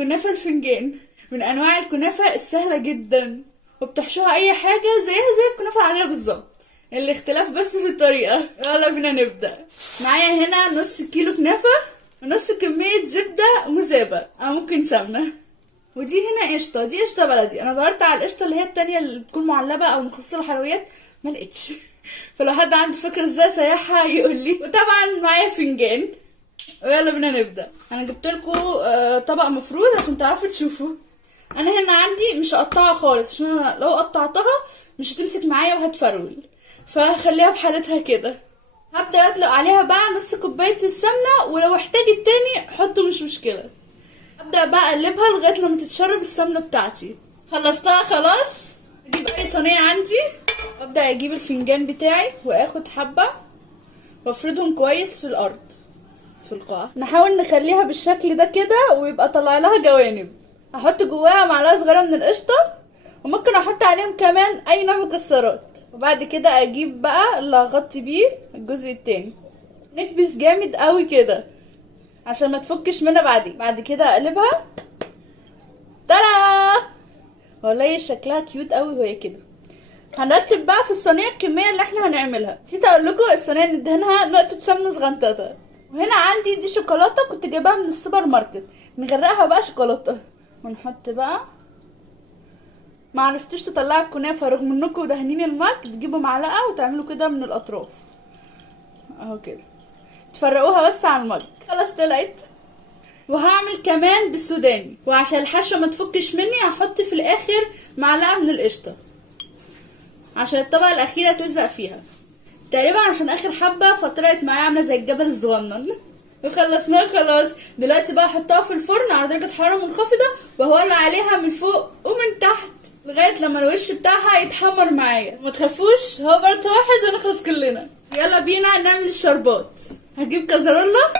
كنافة الفنجان من انواع الكنافة السهلة جدا، وبتحشوها اي حاجة زيها زي الكنافة العادية بالظبط، الاختلاف بس في الطريقة. يلا بينا نبدأ. معايا هنا نص كيلو كنافة ونص كمية زبدة مذابة او ممكن سمنة، ودي هنا قشطة، دي قشطة بلدي. انا دورت على القشطة اللي هي التانية اللي بتكون معلبة او مخصصة حلويات، ما لقيتش. فلو حد عنده فكرة ازاي اسيحها يقول لي. وطبعا معايا فنجان، ويلا بينا نبدأ. انا جبت لكم طبق مفروض عشان تعرفوا تشوفوا. انا هنا عندي مش هقطعها خالص، عشان أنا لو قطعتها مش هتمسك معايا وهتفرول، فهخليها بحالتها كده. هبدأ اطلق عليها بقى نص كوباية السمنة، ولو احتاجت تاني حطه مش مشكلة. ابدأ بقى اقلبها لغاية لما تتشرب السمنة بتاعتي. خلصتها خلاص. اجيب اي صينية عندي، وابدأ اجيب الفنجان بتاعي واخد حبة وافردهم كويس في الارض في القاع. نحاول نخليها بالشكل ده كده ويبقى طلع لها جوانب. هحط جواها معلقه صغيره من القشطه، وممكن احط عليهم كمان اي نوع مكسرات. وبعد كده اجيب بقى اللي هغطي بيه الجزء التاني، نكبس جامد قوي كده عشان ما تفكش منها. بعد كده اقلبها. ترى والله شكلها كيوت قوي وهي كده. هنرتب بقى في الصينيه الكميه اللي احنا هنعملها. نسيت اقول لكم الصينيه ندهنها نقطه سمنه صغنططه. وهنا عندي دي شوكولاته كنت جايباها من السوبر ماركت، نغرقها بقى شوكولاته ونحط بقى. ما عرفتوش تطلعوا الكنافه رغم انكم دهنين المج، تجيبوا معلقه وتعملوا كده من الاطراف اهو كده، تفرقوها بس على المج. خلاص طلعت. وهعمل كمان بالسوداني، وعشان الحشوه ما تفكش مني هحط في الاخر معلقه من القشطه عشان الطبقه الاخيره تلزق فيها تقريبا، عشان اخر حبه فطلعت معايا عامله زي الجبل الصغنن. وخلصناها خلاص. دلوقتي بقى احطها في الفرن على درجه حراره منخفضه، وهولع عليها من فوق ومن تحت لغايه لما الوش بتاعها يتحمر معايا. ما تخافوش، هو برد واحد ونخلص كلنا. يلا بينا نعمل الشربات. هجيب كازارولا،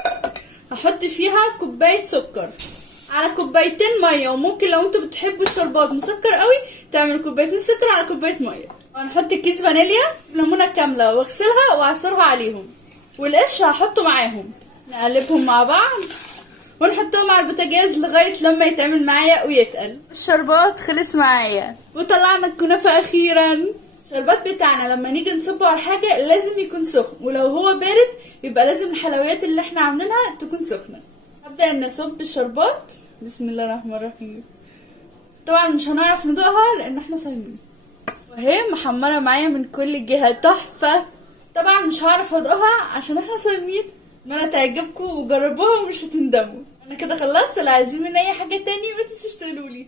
هحط فيها كوبايه سكر على كوبايتين ميه، وممكن لو انتوا بتحبوا الشربات مسكر قوي تعملوا كوبايتين سكر على كوبايه ميه. وهنحط كيس فانيليا، ليمونه كامله واغسلها واعصرها عليهم، والقشر هحطه معاهم. نقلبهم مع بعض ونحطهم على البوتاجاز لغايه لما يتعمل معايا ويتقل. الشربات خلص معايا وطلعنا الكنافه اخيرا. الشربات بتاعنا لما نيجي نصبه على حاجه لازم يكون سخن، ولو هو بارد يبقى لازم الحلويات اللي احنا عاملينها تكون سخنه. هبدا ان اصب الشربات. بسم الله الرحمن الرحيم. طبعا مش هنعرف ندوقها لان احنا صايمين، وهي محمره معايا من كل جهه، تحفه. طبعا مش هعرف ادوقها عشان احنا صايمين. ما انا تعجبكم وجربوها ومش هتندموا. انا كده خلصت. لو عايزين مني اي حاجه تاني ما تنسوش تقولولي.